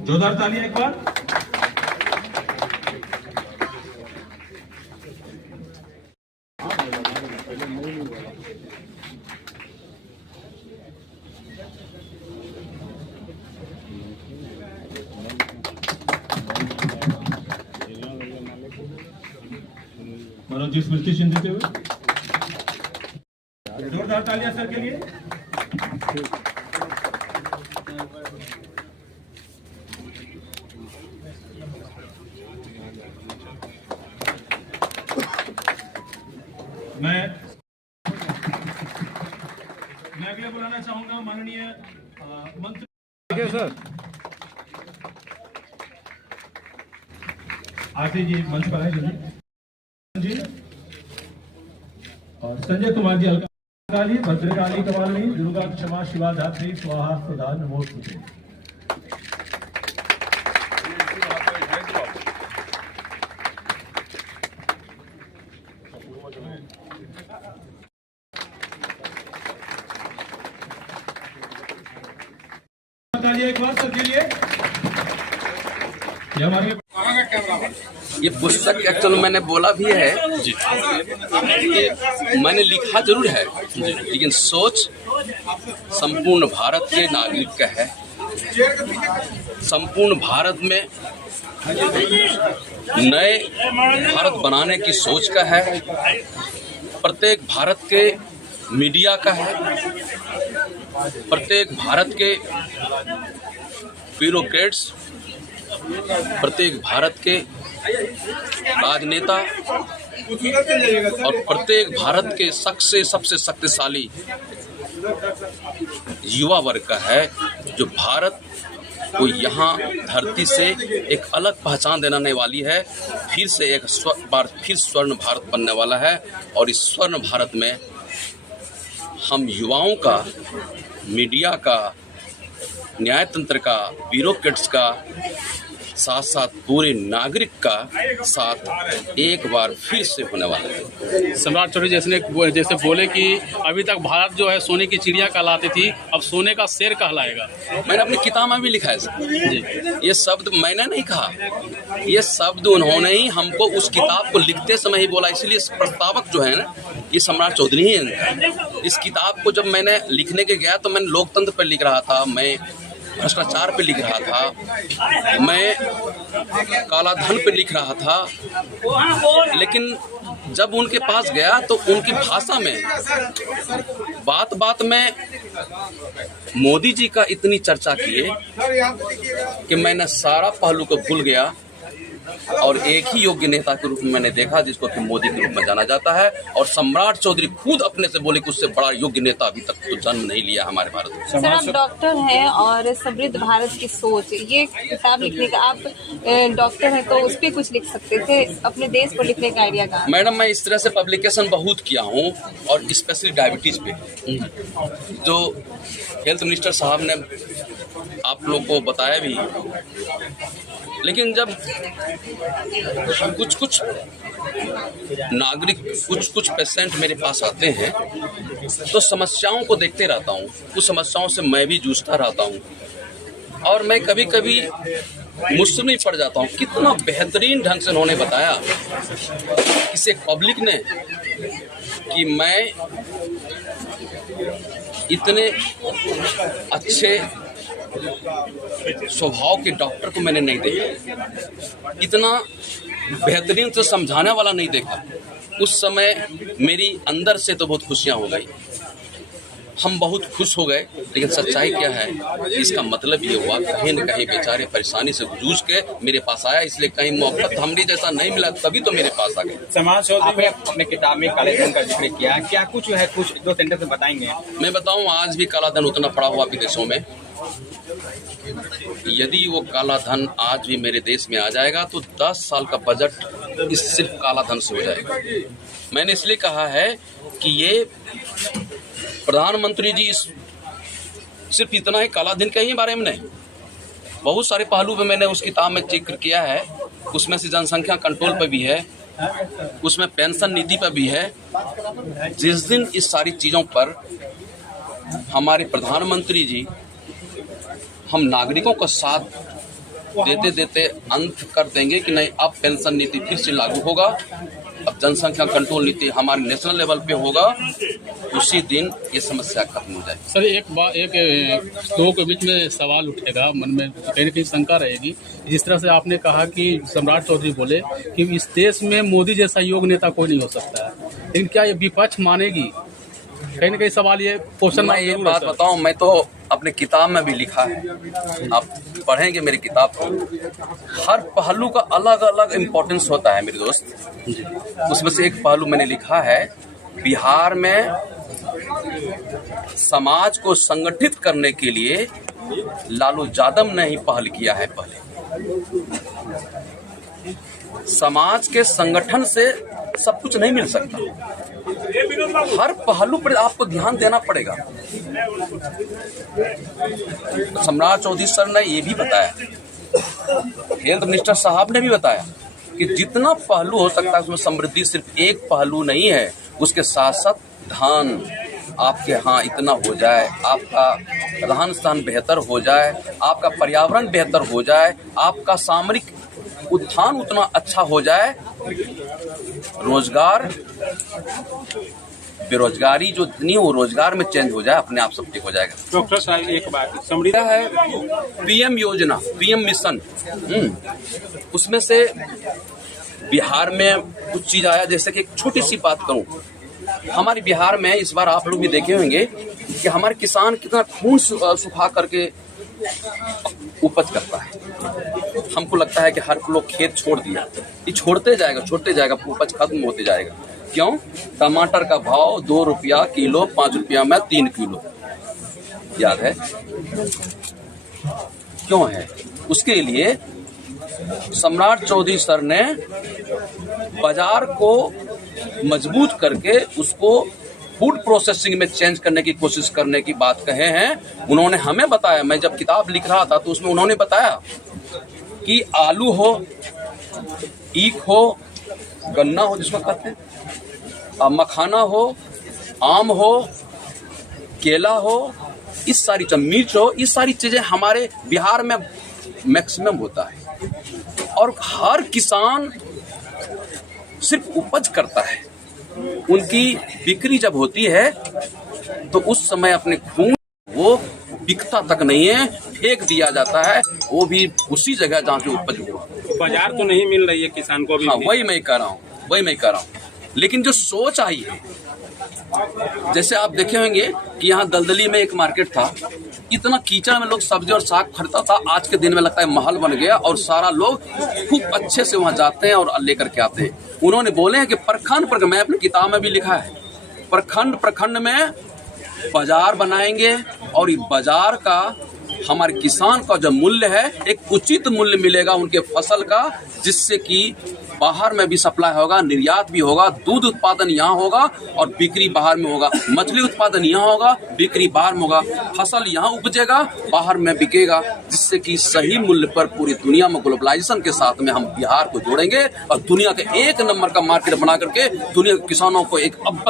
जोरदार तालियां एक बार। मनोज जी स्मृति चिन्ह देते हुए जोरदार तालियां सर के लिए। मैं अगले बुलाना चाहूंगा माननीय मंत्री। ठीक है सर। आरती जी मंच पर है जी और संजय कुमार जी अलकाली भद्रकाली कपालिनी दुर्गा क्षमा शिवा धात्री स्वाहा सदा नमोस्तुते। एक बार सर के लिए ये हमारे ये पुस्तक एक्चुअल मैंने बोला भी है जी, मैंने लिखा जरूर है जी, लेकिन सोच संपूर्ण भारत के नागरिक का है। संपूर्ण भारत में नए भारत बनाने की सोच का है। प्रत्येक भारत के मीडिया का है। प्रत्येक भारत के ब्यूरोक्रेट्स, प्रत्येक भारत के राजनेता और प्रत्येक भारत के सबसे शक्तिशाली युवा वर्ग का है, जो भारत को यहाँ धरती से एक अलग पहचान देने वाली है। फिर से एक बार फिर स्वर्ण भारत बनने वाला है और इस स्वर्ण भारत में हम युवाओं का, मीडिया का, न्यायतंत्र का, ब्यूरोक्रेट्स का, साथ साथ पूरे नागरिक का साथ एक बार फिर से होने वाला है। सम्राट चौधरी जैसे बोले कि अभी तक भारत जो है सोने की चिड़िया कहलाती थी, अब सोने का शेर कहलाएगा। मैंने अपनी किताब में भी लिखा है सर जी। ये शब्द मैंने नहीं कहा, ये शब्द उन्होंने ही हमको उस किताब को लिखते समय ही बोला। इसलिए प्रस्तावक जो है ना, ये सम्राट चौधरी ही है। इस किताब को जब मैंने लिखने के गया तो मैंने लोकतंत्र पर लिख रहा था, मैं भ्रष्टाचार पे लिख रहा था, मैं काला धन पे लिख रहा था। लेकिन जब उनके पास गया तो उनकी भाषा में बात बात में मोदी जी का इतनी चर्चा किए कि मैंने सारा पहलू को भूल गया और एक ही योग्य नेता के रूप में मैंने देखा, जिसको कि मोदी के रूप में जाना जाता है। और सम्राट चौधरी खुद अपने से बोले कि उससे बड़ा योग्य नेता अभी तक तो जन्म नहीं लिया हमारे भारत में। सर, आप डॉक्टर हैं और समृद्ध भारत की सोच, ये किताब लिखने का, आप डॉक्टर हैं तो उस पर कुछ लिख सकते थे, अपने देश पर लिखने का आइडिया कहाँ? मैडम, मैं इस तरह से पब्लिकेशन बहुत किया हूँ और स्पेशली डायबिटीज पे, जो हेल्थ मिनिस्टर साहब ने आप लोग को बताया भी। लेकिन जब कुछ नागरिक, कुछ पेशेंट मेरे पास आते हैं तो समस्याओं को देखते रहता हूँ, उस समस्याओं से मैं भी जूझता रहता हूँ और मैं कभी कभी मुश्किल में पड़ जाता हूँ। कितना बेहतरीन ढंग से उन्होंने बताया किसी पब्लिक ने कि मैं इतने अच्छे स्वभाव के डॉक्टर को मैंने नहीं देखा, इतना बेहतरीन से समझाने वाला नहीं देखा। उस समय मेरी अंदर से तो बहुत खुशियां हो गई, हम बहुत खुश हो गए। लेकिन सच्चाई क्या है, इसका मतलब ये हुआ कहीं न कहीं बेचारे परेशानी से जूझ के मेरे पास आया, इसलिए कहीं मोहब्बत हमने जैसा नहीं मिला तभी तो मेरे पास आ गए। समाज आपने अपने किताब में काले धन का जिक्र किया, क्या कुछ है, कुछ दो सेंटेंस में बताएंगे? मैं बताऊं, आज भी काला धन उतना पड़ा हुआ विदेशों में। यदि वो काला धन आज भी मेरे देश में आ जाएगा तो 10 साल का बजट इस सिर्फ काला धन से हो जाएगा। मैंने इसलिए कहा है कि ये प्रधानमंत्री जी सिर्फ इतना ही काला धन के ही बारे में नहीं, बहुत सारे पहलू पे मैंने उस किताब में जिक्र किया है। उसमें से जनसंख्या कंट्रोल पे भी है, उसमें पेंशन नीति पे भी है। जिस दिन इस सारी चीज़ों पर हमारे प्रधानमंत्री जी हम नागरिकों का साथ देते देते अंत कर देंगे कि नहीं, अब पेंशन नीति फिर से लागू होगा, अब जनसंख्या कंट्रोल नीति हमारे नेशनल लेवल पे होगा, उसी दिन ये समस्या खत्म हो जाएगी। सर एक लोगों के बीच में सवाल उठेगा, मन में कहीं न कहीं शंका रहेगी। जिस तरह से आपने कहा कि सम्राट चौधरी बोले कि इस देश में मोदी जैसा योग्य नेता कोई नहीं हो सकता है, लेकिन क्या ये विपक्ष मानेगी? कहीं न कहीं सवाल ये क्वेश्चन। मैं ये बात बताऊं, मैं तो अपने किताब में भी लिखा है, आप पढ़ेंगे मेरी किताब को, हर पहलू का अलग अलग इम्पोर्टेंस होता है मेरे दोस्त। उसमें से एक पहलू मैंने लिखा है, बिहार में समाज को संगठित करने के लिए लालू यादव ने ही पहल किया है। पहले समाज के संगठन से सब कुछ नहीं मिल सकता, हर पहलू पर आपको ध्यान देना पड़ेगा। सम्राट चौधरी सर ने ये भी बताया, हेल्थ मिनिस्टर साहब ने भी बताया कि जितना पहलू हो सकता है उसमें समृद्धि सिर्फ एक पहलू नहीं है, उसके साथ साथ धान आपके यहाँ इतना हो जाए, आपका रहन सहन बेहतर हो जाए, आपका पर्यावरण बेहतर हो जाए, आपका सामरिक उत्थान उतना अच्छा हो जाए, रोजगार बेरोजगारी जो इतनी है वो रोजगार में चेंज हो जाए, अपने आप सब ठीक हो जाएगा। डॉक्टर साहब एक बात समृद्ध है, पीएम योजना, पीएम मिशन, उसमें से बिहार में कुछ चीज आया। जैसे कि एक छोटी सी बात करूं, हमारे बिहार में इस बार आप लोग भी देखे होंगे कि हमारे किसान कितना खून सुखा करके उपज करता है। हमको लगता है कि हर लोग खेत छोड़ दिया, ये छोड़ते जाएगा, उपज खत्म होते जाएगा। क्यों? टमाटर का भाव 2 रुपया किलो, 5 रुपया में 3 किलो, याद है क्यों है? उसके लिए सम्राट चौधरी सर ने बाजार को मजबूत करके उसको फूड प्रोसेसिंग में चेंज करने की कोशिश करने की बात कहे हैं। उन्होंने हमें बताया, मैं जब किताब लिख रहा था तो उसमें उन्होंने बताया कि आलू हो, ईख हो, गन्ना हो जिसमें कहते हैं, मखाना हो, आम हो, केला हो, इस सारी मिर्च हो, इस सारी चीजें हमारे बिहार में मैक्सिमम होता है। और हर किसान सिर्फ उपज करता है, उनकी बिक्री जब होती है तो उस समय अपने खून वो बिकता तक नहीं है, फेंक दिया जाता है, वो भी उसी जगह जहाँ से उपज हुआ। बाजार तो नहीं मिल रही है किसान को भी। हाँ, वही मैं कह रहा हूँ। लेकिन जो सोच आई है, जैसे आप देखे होंगे कि यहाँ दलदली में एक मार्केट था, इतना कीचड़ में लोग सब्जी और साग खरीदता था, आज के दिन में लगता है महल बन गया और सारा लोग खूब अच्छे से वहाँ जाते हैं और लेकर के आते हैं। उन्होंने बोले हैं कि प्रखंड, मैं अपनी किताब में भी लिखा है, प्रखंड में बाजार बनाएंगे और इस बाजार का हमारे किसान का जो मूल्य है, एक उचित मूल्य मिलेगा उनके फसल का, जिससे कि बाहर में भी सप्लाई होगा, निर्यात भी होगा, दूध उत्पादन यहाँ होगा और बिक्री बाहर में होगा, मछली उत्पादन यहाँ होगा, बिक्री बाहर में होगा, फसल यहाँ उपजेगा, बाहर में बिकेगा, जिससे कि सही मूल्य पर पूरी दुनिया में ग्लोबलाइजेशन के साथ में हम बिहार को जोड़ेंगे और दुनिया के 1 नंबर का मार्केट बना करके दुनिया के किसानों को एक अव्वल